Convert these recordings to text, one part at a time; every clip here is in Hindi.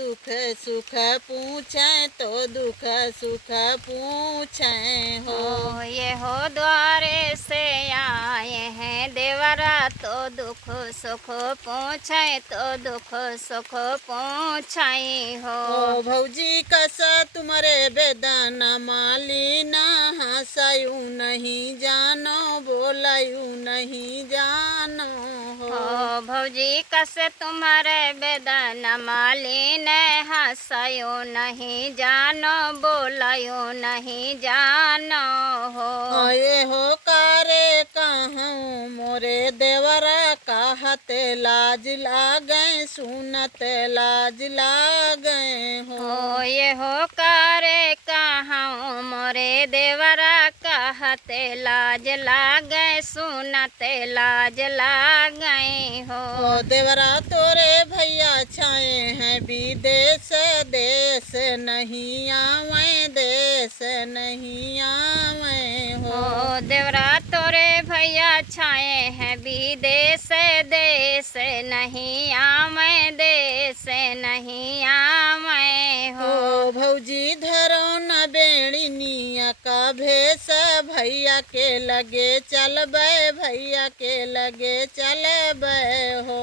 दुख सुख पूछे तो दुख सुख पूछे हो। ये हो द्वारे से आए हैं देवरा तो दुख सुख पूछे तो दुख सुख पूछाई हो। ओ भौजी कस तुम्हारे बेदन मालिना हंसयू नहीं जानो बोलयू नहीं जानो हो। भौजी कस तुम्हारे बेदन मालिन हंसयो नहीं जानो बोलयो नहीं जानो हो। ये हो कारे कहूँ मोरे देवरा कहत लाज लागे सुनत लाज लागे हो। ये हो कारे कहूँ मोरे देवरा कहते लाज लागे सुनते लाज लागे हो। देवरा तोरे भैया छाए हैं विदेश देश नहीं आवे देश नहीं आवे हो। देवरा तोरे भैया छाए हैं विदेश देश नहीं आवे देश नहीं आवे हो। भौजी धरो न बेड़िनिया का भेष भैया के लगे चलबे भैया के लगे चलबे हो।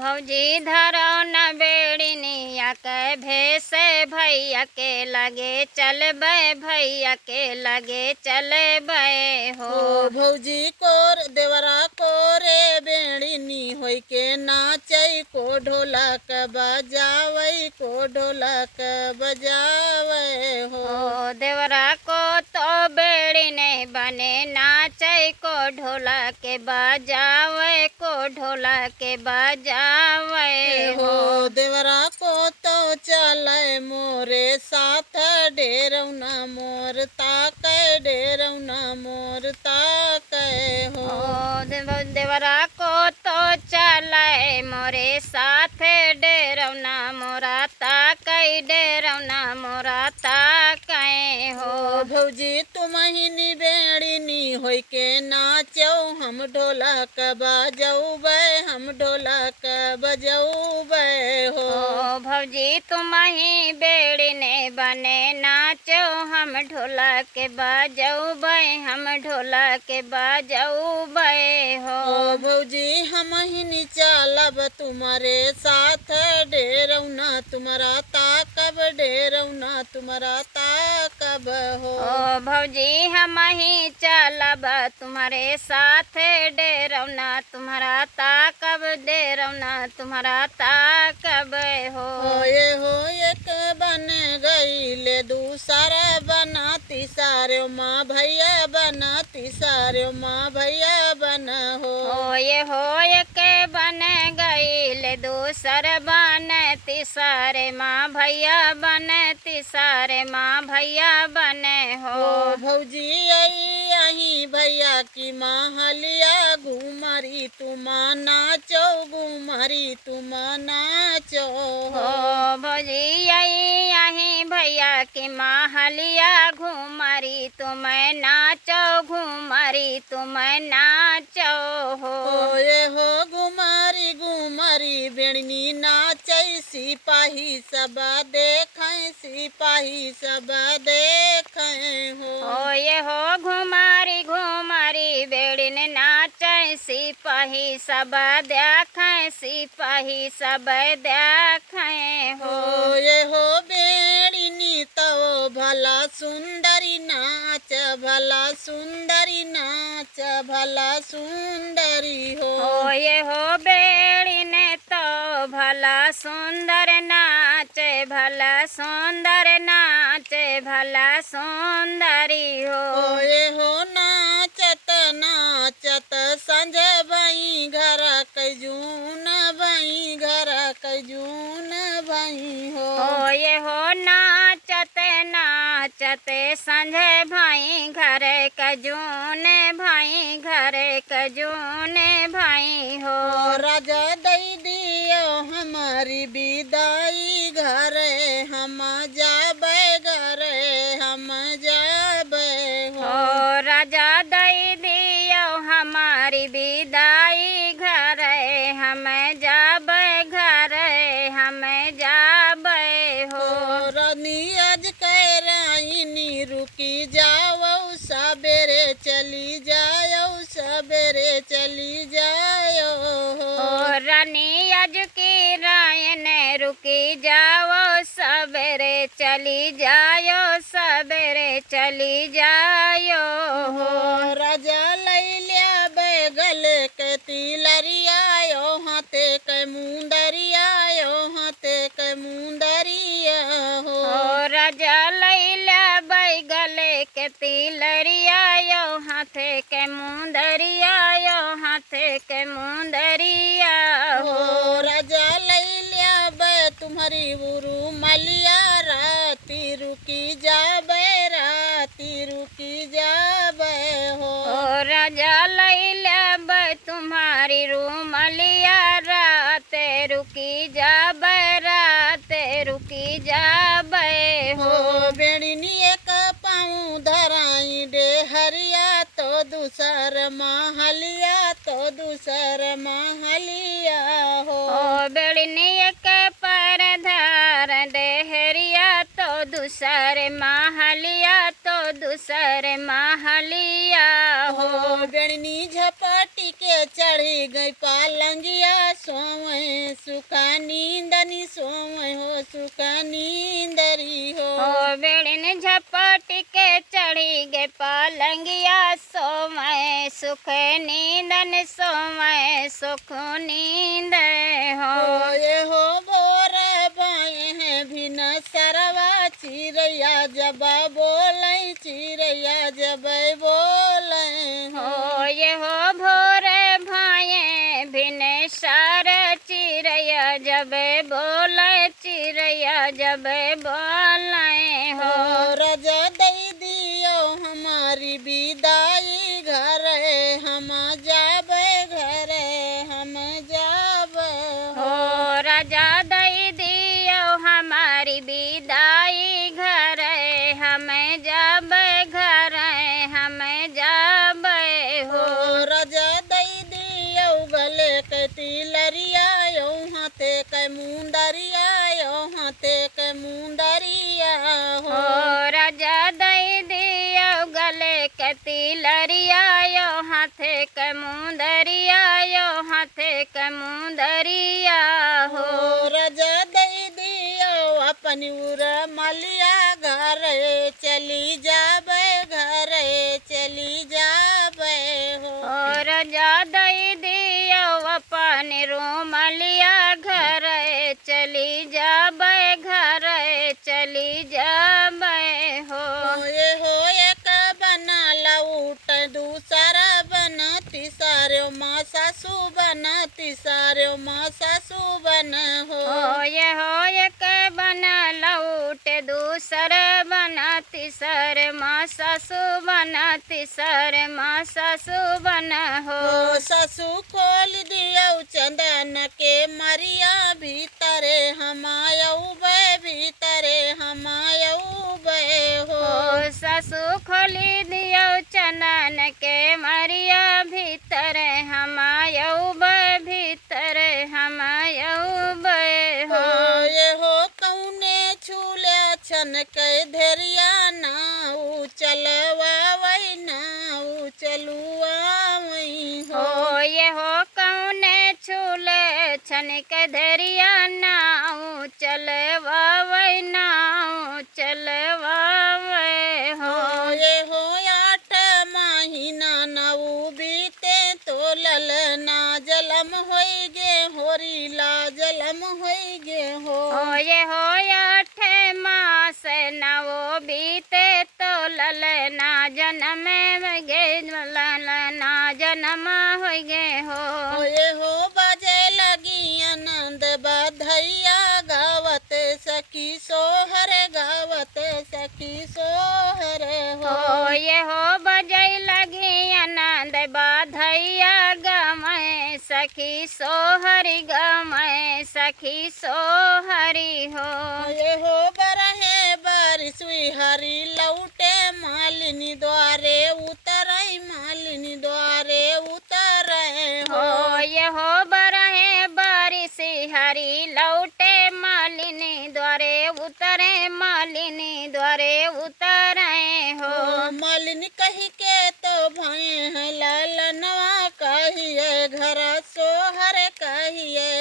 भौजी धरो न बेड़िनिया के भेष भैया के लगे चलबे भैया के लगे चलबे हो। भौजी कोर देवरा कोरे बेड़िनी होई के नाचई को ढोलक बजावई को ढोलक बजावे हो। देवरा को तो बेड़ी ने बने नाचे को ढोलक बजावे को ढोलक बजावे हो। देवरा को तो चले मोरे साथ डेरौना मोर ताके डेरौना मोर ताके हो। देवरा को तो चले मोरे साथ डेरौना मोरा ताके डेरौना मोरा ताके हो। भौजी तुम ही बेड़िनी होई के नाचो हम ढोलक बजौबे हम ढोलक बजौबे हो। भौजी तुम ही बेड़ी ने बने नाचो हम ढोलक बजौबे हम ढोलक बजौबे हो। भौजी हम ही चलब तुम्हारे साथ डेरौना तुम्हारा ताकब डेरौना तुम्हारा ताकब हो। भौजी हम ही चलब तुम्हारे साथ डेरौना तुम्हारा ताकब डेरौना तुम्हारा ताकब हो। ये हो एक बन गई ले दूसरा बना तीसरे माँ भैया बना तीसरे माँ भैया बना हो। ये हो एक बन गई ले दूसर बन तीसरे माँ भैया बन तीसरे माँ भैया बने हो। भौजी यही भैया की महलिया घुमरी तुम नाचो घुमरी तुम नाचो हो। भौजी यही भैया की महलिया घुमरी तुम नाचो घुमरी तुम नाचो हो। ये हो घुमरी घुमरी बेड़नी नाचै सिपाही सब देखें सिपाही सब देखें हो। ये हो घुमारी घुमारी बेड़िन नाचे सिपाही सब देखें सिपाही सब देखें हो। ये हो बेड़िनी तो भला सुंदरी नाच भला सुंदरी नाच भला सुंदरी हो। ये हो बेड़िन तो भला सुंदर नाच भला सुंदर नाच भला सुंदरी हो। ये हो नाचत नाचत संज बई घर कजून बई घर कजून बई हो। ये हो नाचत नाचत संझ भाई घर कजून भाई घर कजून भाई हो। राजा दई दियो हमारी विदाई घरे हम जाबे घरे हम जाबे हो। राजा दई दियो हमारी विदाई घरे हम जाबे घरे हम जाबे चली जायो हो। ओ रानी आज की रायन रुकी जाओ सवेरे चली जायो सवेरे चली जायो हो। राजा लैलिया बैगल के तिलरिया हाथे के मुंदरिया हाथे के मुंदरिया हो। ओ राजा लैला बैगल के तिलरिया यो हाथे के मुंदरिया यो हाथे के मुंदरिया हो। राजा लैलिया बै तुम्हारी बुरु मलिया राती रुकी जाबे राती रुकी जाबे हो। ओ राजा लैला बै तुम्हारी रूमलिया रात रुकी जाबे रात रुकी जाबे हो। बेड़नी एक पाँव धराई डे हरिया तो दूसर महलिया तो दूसर महलिया हो। ओ बेड़नी एक पर धार डेहरिया तो दूसर महलिया तो दूसर महलिया हो। बेड़नी झपटी के चढ़ी गई पालंगिया सोवे सुखा नींदनी सोवे हो सुखा नींदरी हो। ओ बेड़न झपट के चढ़ी गे पालंगिया सोमय सुख नींदन सोमय सुख नींद हो। ये हो भोर बाए हैं भिन सरवा चिड़ैया जब बोले चिड़ैया जब बोले हो ये हो भोर भाए भिन सार चिड़ैया जब बोले चिड़ैया जब बोले हो। राजा दई दियो हमारी विदाई घर हम जाबे घर हम जाबे हो राजा दई दियो हमारी विदाई घर हम जब घर हम जब हो। राजा दई दियो गले के तिलरिया यो हाथे के मुंदरिया यो हाथे के मुंदरिया हो हो। राजा दई दियो गले के तिलरिया यो हाथे के मुंदरिया यो हाथे के मुंदरिया हो। राजा दई दियो अपन उर मलिया घर चली जाबे घर चली जाबे हो। और राजा दई दियो अपन रूमलिया घर चली जाबे घर चली जाबे हो। ये हो एक बना लऊट दूसरा बना तीसरे माँ सासू बना तीसरे माँ सासू बना हो। हो ये हो एक बना लौट दूसर बना तीसर माँ सासू बना तीसर माँ सासू बना हो। सासू खोल दियो चंदन के मरिया भीतरे हमायऊ बे भीतरे हमायऊ बे हो। हो सासू खोली दियो चंदन के मरिया भीतर हमायऊ भीतर हमायऊ हो। ये हो कौने छूले छन के धैर्या नाऊ चलवा वही नाऊ चलुआ वही हो। हो ये हो कौने छूले छनिक धरिया नाऊ चलवावे नाऊ चलवावे हो। ये हो 8 महीना नऊ बीते तो ललना जलम होई गे होरी ला जलम होई गे हो। हो ये हो 8 मास नवो बीते तो ललना जन्म गे ललना जन्म हो गे हो। ये हो बजे लगी आनंद बधैया गावत सखी सोहर गावत सखी सोहर हो। हो ये हो बजै लगी आनंद बाधैया गमय सखी सोहरी गमय सखी सोहरी हो। ये हो बरहे बारिश हुई हरी लौटे मालिनी द्वारे उतरई मालिनी द्वारे उतरे हो। हो ये हो बरहे बारिश हरी लौटे मालिनी द्वारे उतरे मालिनी द्वारे उतरे हो। मालिनी कही के तो भय है लाल नवा कही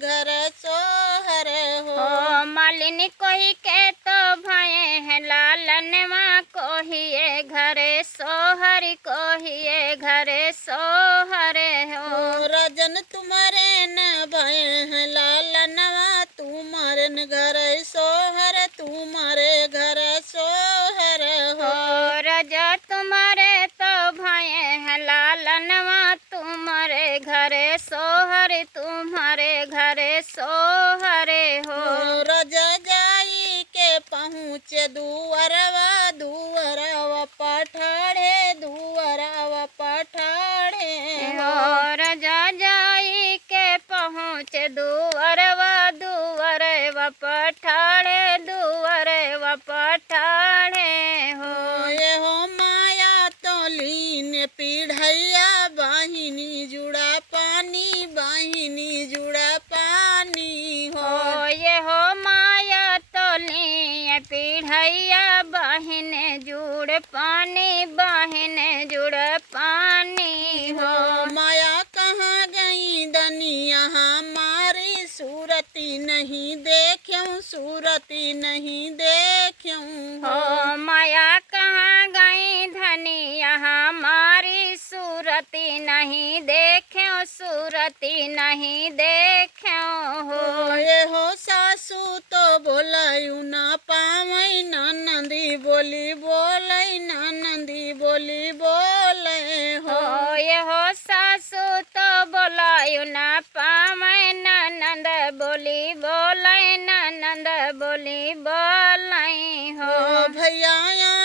घर सोहर हो। हो मालिनी कोही के तो भये हैं लालनवा, कोहिए घरे सोहर, कोहिए घरे सोहर हो। राजन तुम्हारे न भय हैं लालनवा, तुम्हारे न घर सोहर, तुम्हारे घर सोहर हो। हो राजा तुम्हारे तो भये हैं लालनवा, तुम्हारे घरे सोहर, तुम्हारे घरे सोहर हो। राजा जाई के पहुँचे दुअरवा, दुअरवा पठाड़े, दुअरवा पठाड़े हो राजा जाई के पहुँच दुअरवा, दुअरवा पठाड़े, दुअरवा पठाड़े हो। ये हो माया तोलीन पीढ़ैया, बाहिनी जुड़ा पानी, बाहिनी जुड़ा पानी हो। हो ये हो माया तोली पीढ़ैया, बहिन जुड़ पानी, बहिन जुड़ पानी हो। माया कहाँ गई दनिया हमारी, सूरती नहीं देखूं, सूरती नहीं देखूं हो माया कहाँ गई धनिया हमारी, सूरती नहीं देख्यो, सूरती नहीं देख्यो हो। ये हो सासू तो बोलायू ना पावई, ननदी बोली बोलई, ननदी बोली बोले हो। हो ये हो सासू तो बोलायु ना पावै, ननद बोली बोलै, ननद बोली बोलै हो। भैया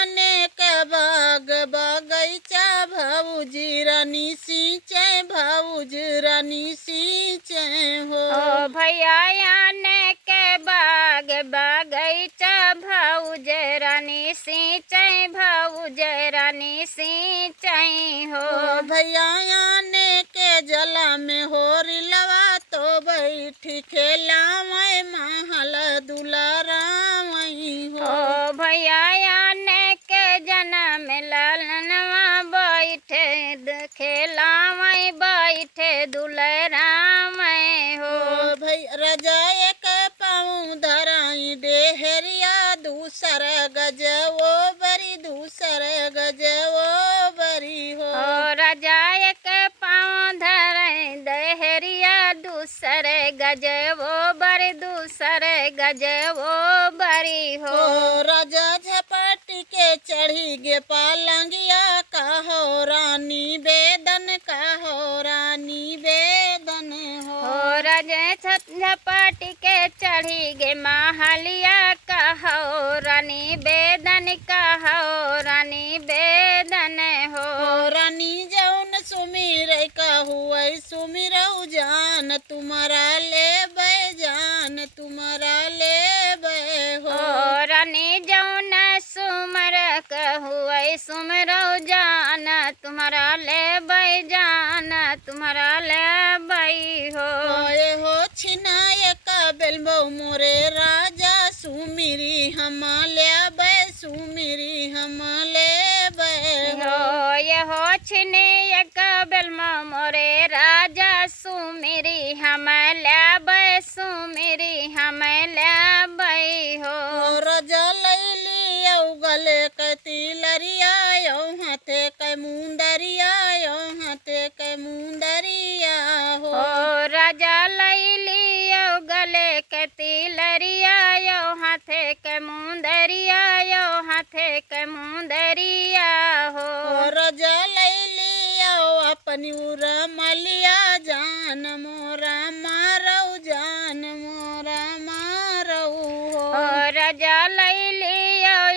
ने के बाग बगैचा, भाऊजी रानी सींचे, भाऊजी रानी सींचे हो। ओ भैया ने के बाग बगैचा, भाऊज रानी सिंचै, भाऊज रानी सिंचै हो। भैया ने के जला में हो रिलवा, तो बैठी खेला मैं महल दुलारामई हो। ओ भैया ने के जन्म लालनवा, बैठे खेलावै, बैठे दुलरामै हो। भैया राजा एक पाँव धराई डेहरिया, दूसर गज वो बरी, दूसर गज वो बरी हो। ओ राजा एक पाँव धरै दहरिया, दूसर गज वो बरी, दूसर गज वो बरी हो। राजा झपट के चढ़ी गे पालंगिया, कहो रानी बेदन, कहो रानी बेदन हो। हो राजा झपट के चढ़ी गे महलिया, कहो रानी बेदन, कहो रानी बेदन हो। रानी जौन सुमिर कहू सुमिरऊ, जान तुम्हारा ले जान तुम्हारा ले हो। ओ रानी जौन सुमर कहुऐ सुमरौ, जान तुम्हारा ले जान तुम्हारा ले हो। ये हो छिनाय का बेलबो मोरे राजा, सुमिरी हम ले सुमिरी हम ले हो ये हो छिने एक बेलमा मोरे राजा, सुमिरी हम ले सुमिरी हम ले हो। राजा लैली गले कती लरिया, यो हाथे कै मुंदरिया, यो हाथे कै मुंदरिया हो। ओ राजा लैली गले के तिलरिया, यो हाथे के मुंदरिया, यो हाथे के मुंदरिया हो। राजा लैली अपनी उरमलिया, जान मोरा मारऊ, जान मोरा मारऊ हो। ओ राजा लैली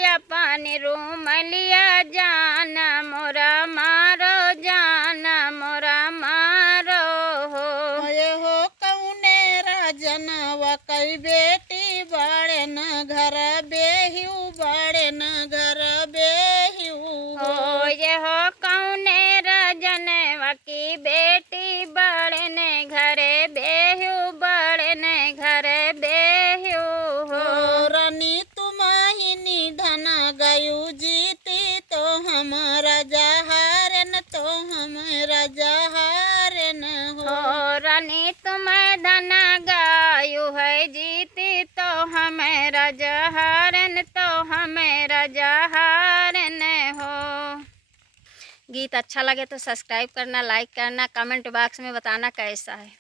अपनी रूमलिया, जान मोरा मारो, जान मोरा मारो हो। ये हो कौने राजनवा कई बेटी, बाड़े न घर बेहू, बाड़े न घर बेहू हो ये हो कौने रजनवा की बेटी, बड़े ने घरे बेहू, बड़े ने घरे बेहू हो। रानी तुम्हारी धना गयू जीती, तो हम राजा हारन, तो हम राजा हारन हो। हो रानी तुम्हें धन गा हमें रजाहार न हो। गीत अच्छा लगे तो सब्सक्राइब करना, लाइक करना, कमेंट बॉक्स में बताना कैसा है।